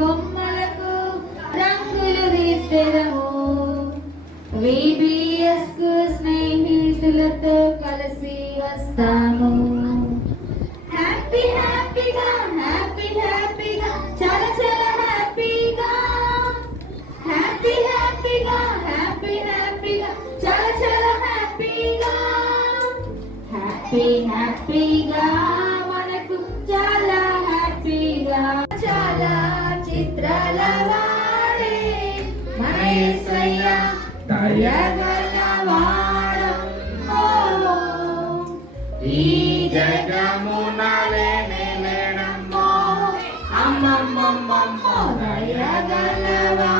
బొమ్మలకు రంగులు వేసెదము VBS కు స్నేహితులతో కలిసి వస్తాము హ్యాపీ హ్యాపీగా హ్యాపీ హ్యాపీగా చాలా చాలా హ్యాపీగా హ్యాపీ హ్యాపీగా హ్యాపీ హ్యాపీగా చాలా చాలా హ్యాపీగా హ్యాపీ హ్యాపీగా మనకు చాలా హ్యాపీగా చాలా చిత్రాల వాడే మన యేసయ్య దయగలవాడమ్మో ఈ జగమున లేనమ్మో అమ్మమ్మమ్మమ్మో దయగలవాడమ్మో